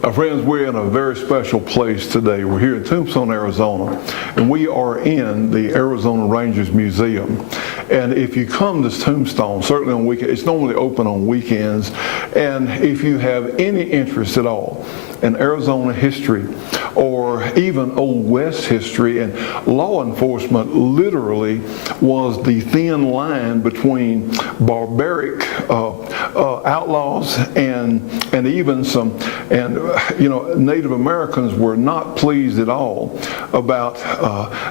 Friends, we're in a very special place today. We're here in Tombstone, Arizona, and we are in the Arizona Rangers Museum. And if you come to Tombstone, certainly on weekends, it's normally open on weekends, and if you have any interest at all in Arizona history or even Old West history, and law enforcement literally was the thin line between barbaric outlaws and even some, and Native Americans were not pleased at all about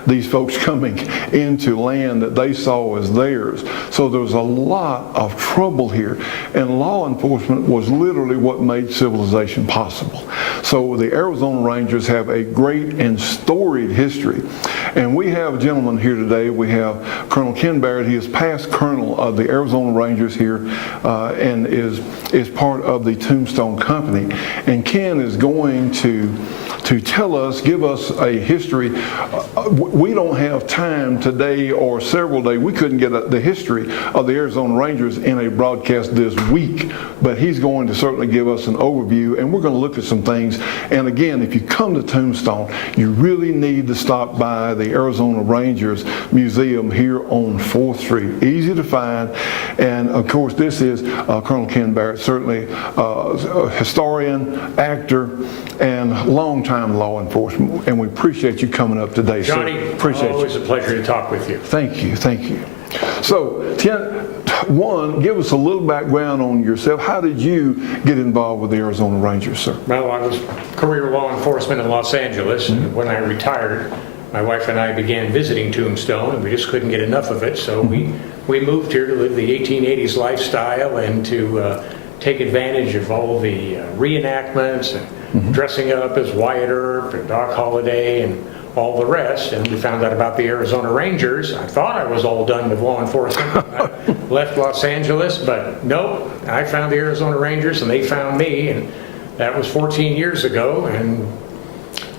these folks coming into land that they saw as theirs. So there was a lot of trouble here, and law enforcement was literally what made civilization possible. So the Arizona Rangers have a great and storied history. And we have a gentleman here today. We have Colonel Col.Barrett. He is past colonel of the Arizona Rangers here and is part of the Tombstone Company. And Ken is going to tell us, give us a history. We don't have time today or several days. We couldn't get the history of the Arizona Rangers in a broadcast this week, but he's going to certainly give us an overview, and we're going to look at some things. And again, if you come to Tombstone, you really need to stop by the Arizona Rangers Museum here on 4th Street. Easy to find, and of course this is Colonel Col.Barrett, certainly a historian, actor, and longtime law enforcement, and we appreciate you coming up today. Johnny, appreciate always a pleasure to talk with you. Thank you, thank you. So, one, give us a little background on yourself. How did you get involved with the Arizona Rangers, sir? Well, I was career law enforcement in Los Angeles, and when I retired, my wife and I began visiting Tombstone, and we just couldn't get enough of it, so we moved here to live the 1880s lifestyle and to take advantage of all the reenactments and dressing up as Wyatt Earp and Doc Holliday and all the rest. And we found out about the Arizona Rangers. I thought I was all done with law enforcement. I left Los Angeles, but nope, I found the Arizona Rangers and they found me, and that was 14 years ago, and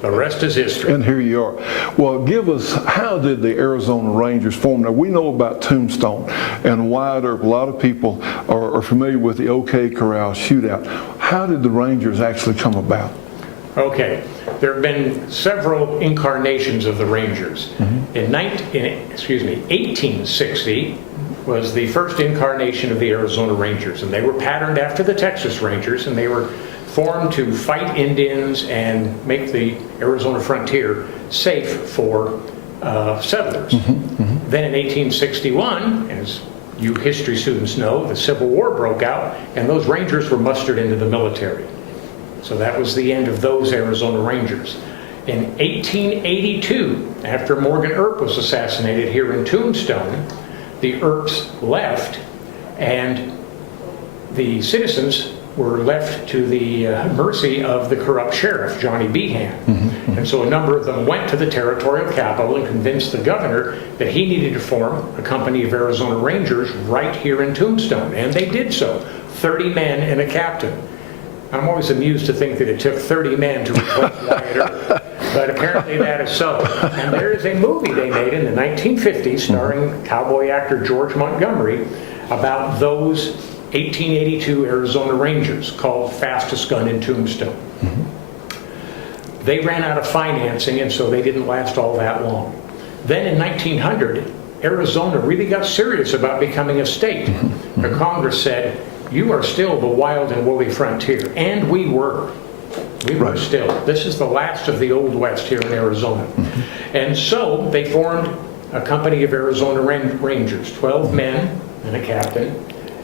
the rest is history. And here you are. Well, give us, how did the Arizona Rangers form? Now, we know about Tombstone and Wyatt Earp. A lot of people are familiar with the OK Corral shootout. How did the Rangers actually come about? Okay, there have been several incarnations of the Rangers. In 1860 was the first incarnation of the Arizona Rangers, and they were patterned after the Texas Rangers, and they were formed to fight Indians and make the Arizona frontier safe for settlers. Then in 1861, as you history students know, the Civil War broke out, and those Rangers were mustered into the military. So that was the end of those Arizona Rangers. In 1882, after Morgan Earp was assassinated here in Tombstone, the Earps left, and the citizens were left to the mercy of the corrupt sheriff, Johnny Behan. And so a number of them went to the territorial capital and convinced the governor that he needed to form a company of Arizona Rangers right here in Tombstone. And they did so, 30 men and a captain. I'm always amused to think that it took 30 men to replace Wyatt Earp, but apparently that is so. And there is a movie they made in the 1950s starring cowboy actor George Montgomery about those 1882 Arizona Rangers called Fastest Gun in Tombstone. They ran out of financing, and so they didn't last all that long. Then in 1900, Arizona really got serious about becoming a state. The Congress said, you are still the wild and woolly frontier. And we were. We were still. This is the last of the Old West here in Arizona. And so they formed a company of Arizona Rangers, 12 men and a captain,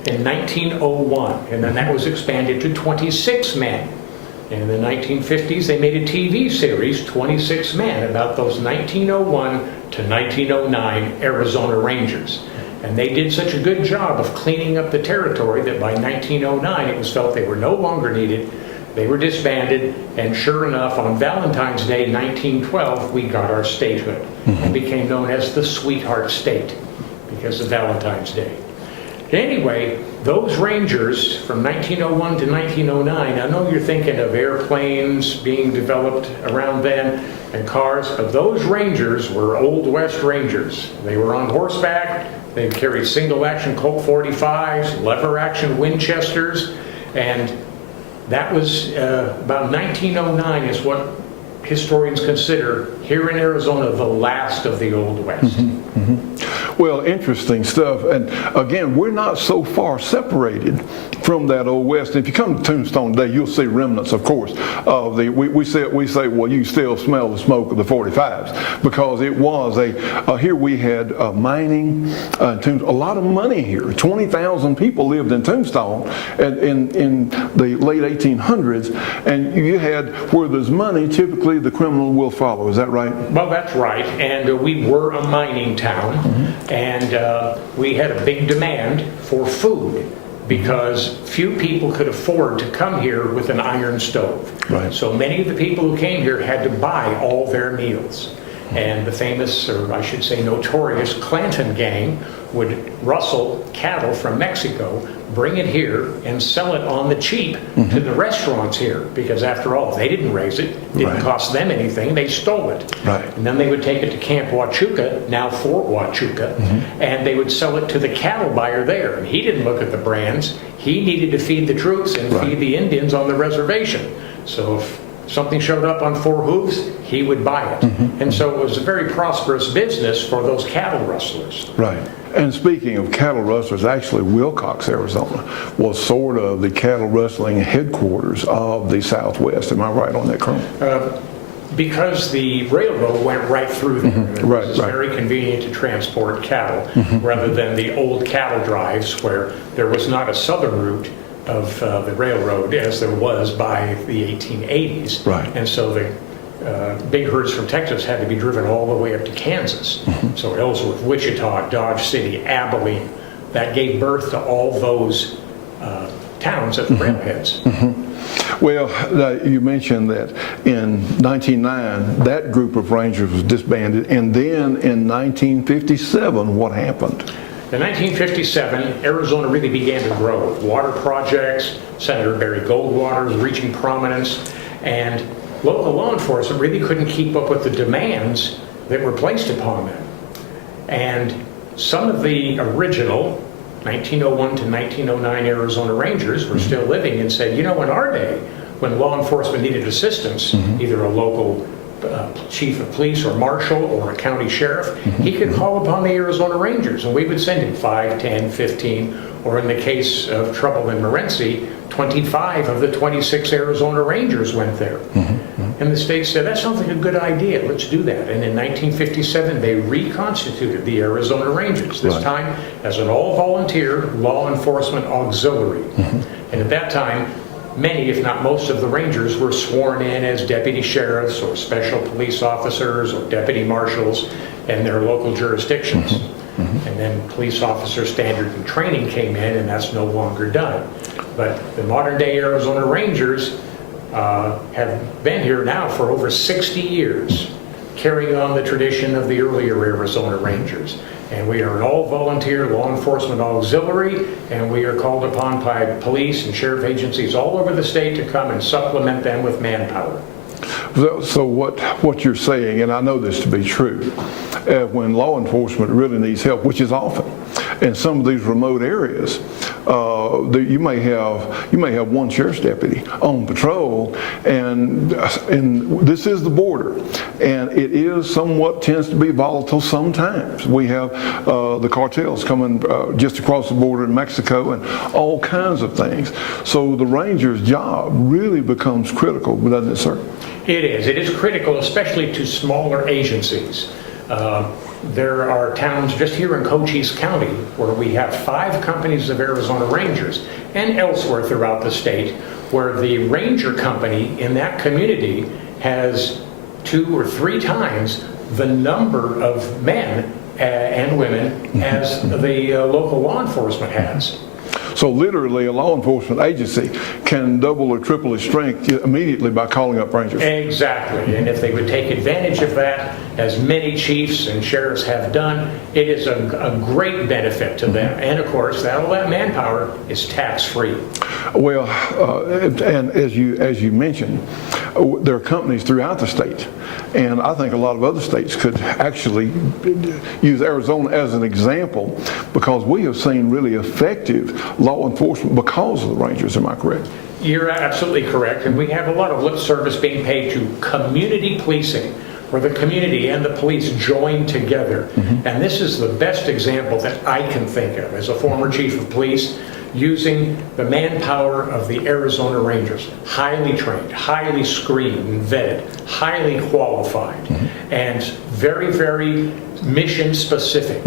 in 1901. And then that was expanded to 26 men. And in the 1950s, they made a TV series, 26 Men, about those 1901 to 1909 Arizona Rangers. And they did such a good job of cleaning up the territory that by 1909 it was felt they were no longer needed. They were disbanded, and sure enough, on Valentine's Day 1912, we got our statehood and became known as the Sweetheart State because of Valentine's Day. Anyway, those Rangers from 1901 to 1909, I know you're thinking of airplanes being developed around then and cars, but those Rangers were Old West Rangers. They were on horseback. They carried single-action Colt 45s, lever-action Winchesters, and That was about 1909 is what historians consider here in Arizona the last of the Old West. Well, interesting stuff. And again, we're not so far separated from that Old West. If you come to Tombstone today, you'll see remnants, of course, of the, we say, well, you still smell the smoke of the 45s, because it was here we had mining, a lot of money here. 20,000 people lived in Tombstone in the late 1800s, and you had, where there's money, typically the criminal will follow. Is that right? Well, that's right. And we were a mining town, and we had a big demand for food, because few people could afford to come here with an iron stove. Right. So many of the people who came here had to buy all their meals. And the famous, or I should say notorious, Clanton gang would rustle cattle from Mexico, bring it here, and sell it on the cheap to the restaurants here, because after all, they didn't raise it, didn't cost them anything, they stole it. Right. And then they would take it to Camp Huachuca, now Fort Huachuca, and they would sell it to the cattle buyer there. And he didn't look at the brands, he needed to feed the troops and feed the Indians on the reservation. So if something showed up on four hooves, he would buy it. And so it was a very prosperous business for those cattle rustlers. Right. And speaking of cattle rustlers, actually Wilcox, Arizona was sort of the cattle rustling headquarters of the Southwest. Am I right on that, Colonel? Because the railroad went right through there. It was Right. very convenient to transport cattle, rather than the old cattle drives where there was not a southern route of the railroad as there was by the 1880s. Right. And so the big herds from Texas had to be driven all the way up to Kansas. So Ellsworth, Wichita, Dodge City, Abilene, that gave birth to all those towns at the railheads. Well, you mentioned that in 1909, that group of Rangers was disbanded, and then in 1957, what happened? In 1957, Arizona really began to grow. Water projects, Senator Barry Goldwater was reaching prominence, and local law enforcement really couldn't keep up with the demands that were placed upon them. And some of the original 1901 to 1909 Arizona Rangers were still living and said, you know, in our day, when law enforcement needed assistance, either a local chief of police or marshal or a county sheriff, he could call upon the Arizona Rangers, and we would send him 5, 10, 15, or in the case of trouble in Morenci, 25 of the 26 Arizona Rangers went there. And the state said, that sounds like a good idea, let's do that. And in 1957, they reconstituted the Arizona Rangers, this time as an all-volunteer law enforcement auxiliary. And at that time, many, if not most, of the Rangers were sworn in as deputy sheriffs or special police officers or deputy marshals in their local jurisdictions. And then police officer standard and training came in, and that's no longer done. But the modern day Arizona Rangers have been here now for over 60 years, carrying on the tradition of the earlier Arizona Rangers. And we are an all-volunteer law enforcement auxiliary, and we are called upon by police and sheriff agencies all over the state to come and supplement them with manpower. So what you're saying, and I know this to be true, when law enforcement really needs help, which is often in some of these remote areas, you may have one sheriff's deputy on patrol, and this is the border, and it is somewhat tends to be volatile sometimes. We have the cartels coming just across the border in Mexico and all kinds of things. So the ranger's job really becomes critical, doesn't it, sir? It is. It is critical, especially to smaller agencies. There are towns just here in Cochise County where we have 5 companies of Arizona Rangers, and elsewhere throughout the state, where the ranger company in that community has 2 or 3 times the number of men and women as the local law enforcement has. So literally a law enforcement agency can double or triple its strength immediately by calling up rangers. Exactly, and if they would take advantage of that, as many chiefs and sheriffs have done, it is a great benefit to them. And of course, all that manpower is tax-free. Well, and as you mentioned, there are companies throughout the state, and I think a lot of other states could actually use Arizona as an example, because we have seen really effective law enforcement because of the Rangers. Am I correct? You're absolutely correct, and we have a lot of lip service being paid to community policing, where the community and the police join together. And this is the best example that I can think of as a former chief of police, using the manpower of the Arizona Rangers, highly trained, highly screened and vetted, highly qualified, and very, very mission specific.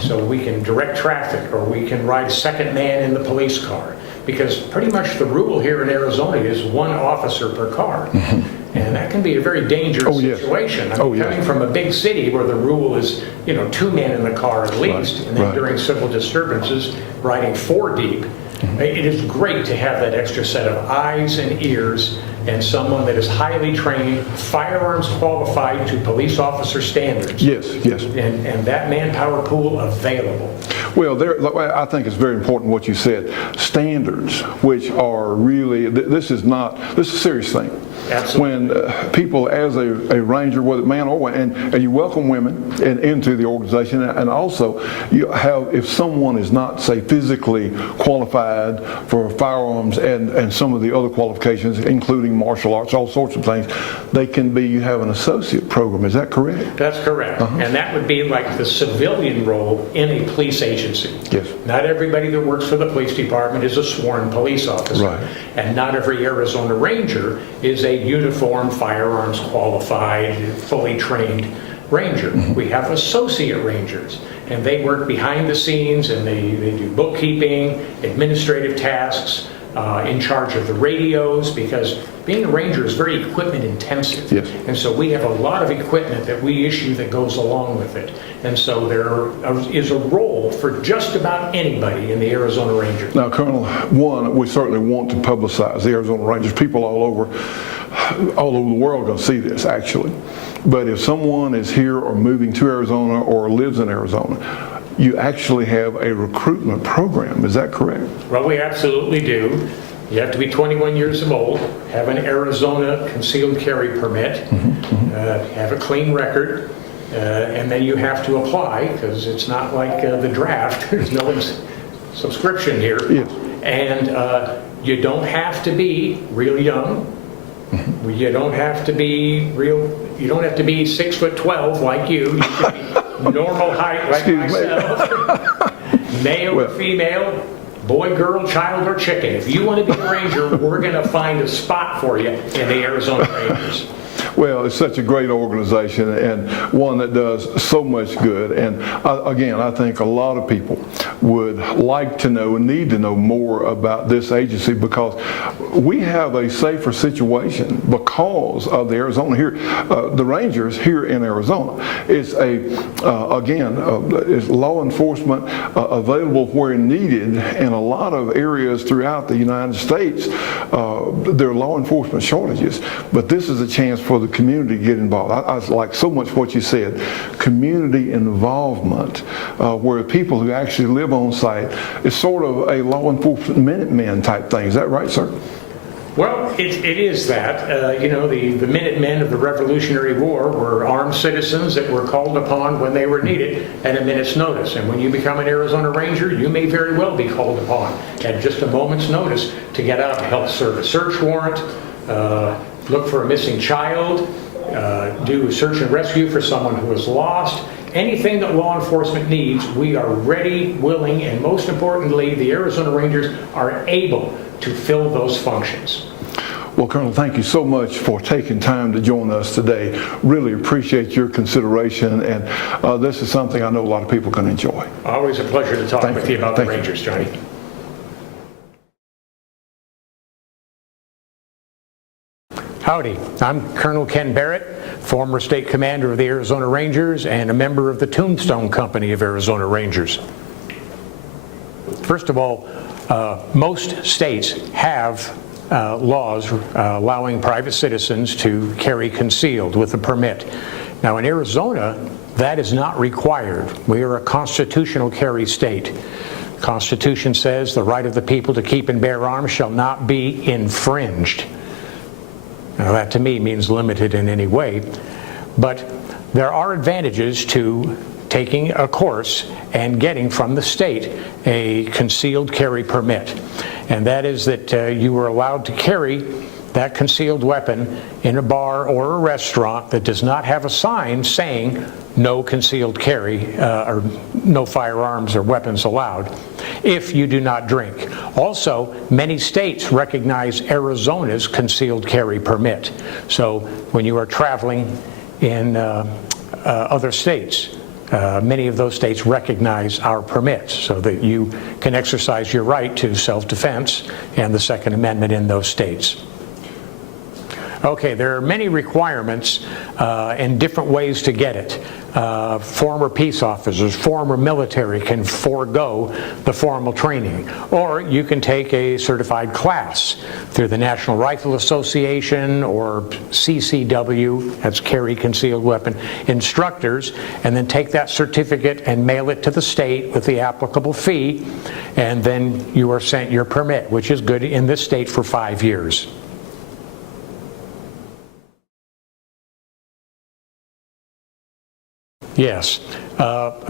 So we can direct traffic, or we can ride second man in the police car, because pretty much the rule here in Arizona is one officer per car. And that can be a very dangerous situation. I mean, coming from a big city where the rule is, 2 men in the car at least, and then during civil disturbances, riding 4 deep, it is great to have that extra set of eyes and ears, and someone that is highly trained, firearms qualified to police officer standards. Yes. And that manpower pool available. Well, I think it's very important what you said. Standards, which are really, this is a serious thing. Absolutely. When people, as a ranger, whether man or woman, and you welcome women into the organization, and also you have, if someone is not, say, physically qualified for firearms and some of the other qualifications, including martial arts, all sorts of things, you have an associate program. Is that correct? That's correct. And that would be like the civilian role in a police agency. Yes. Not everybody that works for the police department is a sworn police officer. Right. And not every Arizona Ranger is a uniformed, firearms qualified, fully trained ranger. We have associate rangers, and they work behind the scenes, and they do bookkeeping, administrative tasks, in charge of the radios, because being a ranger is very equipment intensive. Yes. And so we have a lot of equipment that we issue that goes along with it. And so there is a role for just about anybody in the Arizona Rangers. Now, Colonel, we certainly want to publicize the Arizona Rangers. People all over the world are going to see this, actually. But if someone is here or moving to Arizona or lives in Arizona, you actually have a recruitment program. Is that correct? Well, we absolutely do. You have to be 21 years of old, have an Arizona concealed carry permit, have a clean record, and then you have to apply, because it's not like the draft. There's no subscription here. Yes. And you don't have to be real young. You don't have to be 6'12" like you. You can be normal height like myself. Male or female, boy, girl, child, or chicken. If you want to be a ranger, we're going to find a spot for you in the Arizona Rangers. Well, it's such a great organization, and one that does so much good. And again, I think a lot of people would like to know and need to know more about this agency, because we have a safer situation because of the Arizona here, the Rangers here in Arizona. It's it's law enforcement available where needed in a lot of areas throughout the United States. There are law enforcement shortages, but this is a chance for the community to get involved. I like so much what you said, community involvement, where people who actually live on site, it's sort of a law enforcement Minutemen type thing. Is that right, sir? Well, it is that. The Minutemen of the Revolutionary War were armed citizens that were called upon when they were needed at a minute's notice. And when you become an Arizona Ranger, you may very well be called upon at just a moment's notice to get out to help serve a search warrant, look for a missing child, do search and rescue for someone who is lost. Anything that law enforcement needs, we are ready, willing, and most importantly, the Arizona Rangers are able to fill those functions. Well, Colonel, thank you so much for taking time to join us today. Really appreciate your consideration, and this is something I know a lot of people can enjoy. Always a pleasure to talk with you about the Rangers, Johnny. Howdy, I'm Colonel Barrett, former state commander of the Arizona Rangers and a member of the Tombstone Company of Arizona Rangers. First of all, most states have laws allowing private citizens to carry concealed with a permit. Now in Arizona, that is not required. We are a constitutional carry state. The Constitution says the right of the people to keep and bear arms shall not be infringed. Now that to me means limited in any way, but there are advantages to taking a course and getting from the state a concealed carry permit. And that is that you are allowed to carry that concealed weapon in a bar or a restaurant that does not have a sign saying no concealed carry or no firearms or weapons allowed if you do not drink. Also, many states recognize Arizona's concealed carry permit. So when you are traveling in other states, many of those states recognize our permits so that you can exercise your right to self-defense and the Second Amendment in those states. Okay, there are many requirements and different ways to get it. Former peace officers, former military can forego the formal training. Or you can take a certified class through the National Rifle Association or CCW, that's Carry Concealed Weapon Instructors, and then take that certificate and mail it to the state with the applicable fee, and then you are sent your permit, which is good in this state for 5 years. Yes.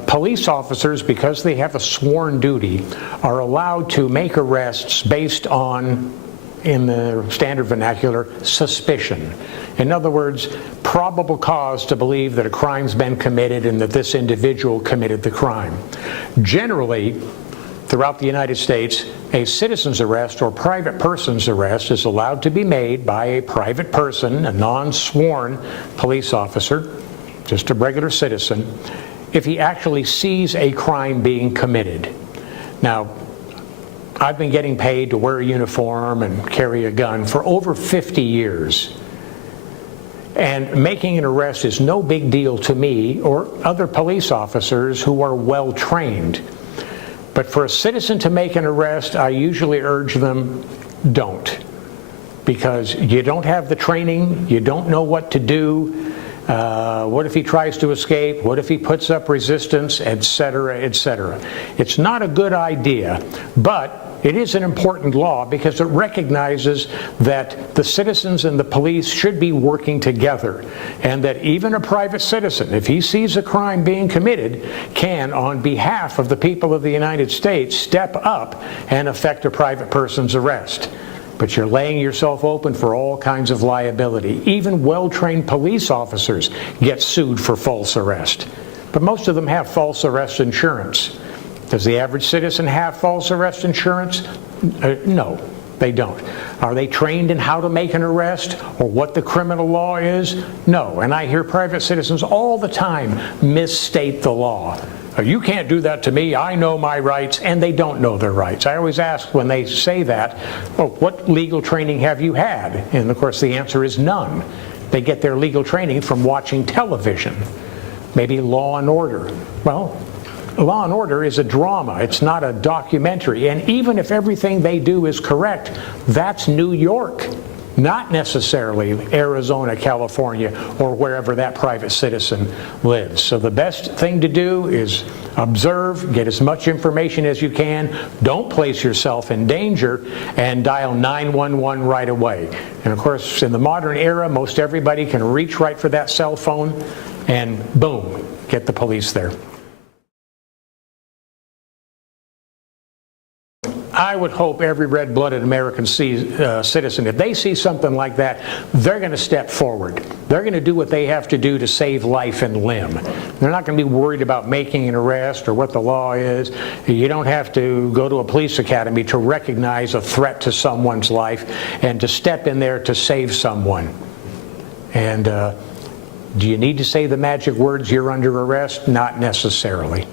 Police officers, because they have a sworn duty, are allowed to make arrests based on, in the standard vernacular, suspicion. In other words, probable cause to believe that a crime's been committed and that this individual committed the crime. Generally, throughout the United States, a citizen's arrest or private person's arrest is allowed to be made by a private person, a non-sworn police officer, just a regular citizen, if he actually sees a crime being committed. Now, I've been getting paid to wear a uniform and carry a gun for over 50 years. And making an arrest is no big deal to me or other police officers who are well trained. But for a citizen to make an arrest, I usually urge them, don't. Because you don't have the training, you don't know what to do. What if he tries to escape? What if he puts up resistance, etc., etc.? It's not a good idea, but it is an important law because it recognizes that the citizens and the police should be working together, and that even a private citizen, if he sees a crime being committed, can, on behalf of the people of the United States, step up and effect a private person's arrest. But you're laying yourself open for all kinds of liability. Even well-trained police officers get sued for false arrest. But most of them have false arrest insurance. Does the average citizen have false arrest insurance? No, they don't. Are they trained in how to make an arrest or what the criminal law is? No, and I hear private citizens all the time misstate the law. You can't do that to me, I know my rights, and they don't know their rights. I always ask when they say that, well, what legal training have you had? And of course the answer is none. They get their legal training from watching television. Maybe Law and Order. Well, Law and Order is a drama, it's not a documentary, and even if everything they do is correct, that's New York. Not necessarily Arizona, California, or wherever that private citizen lives. So the best thing to do is observe, get as much information as you can, don't place yourself in danger, and dial 911 right away. And of course, in the modern era, most everybody can reach right for that cell phone, and boom, get the police there. I would hope every red-blooded American citizen, if they see something like that, they're going to step forward. They're going to do what they have to do to save life and limb. They're not going to be worried about making an arrest or what the law is. You don't have to go to a police academy to recognize a threat to someone's life and to step in there to save someone. And do you need to say the magic words, "You're under arrest"? Not necessarily.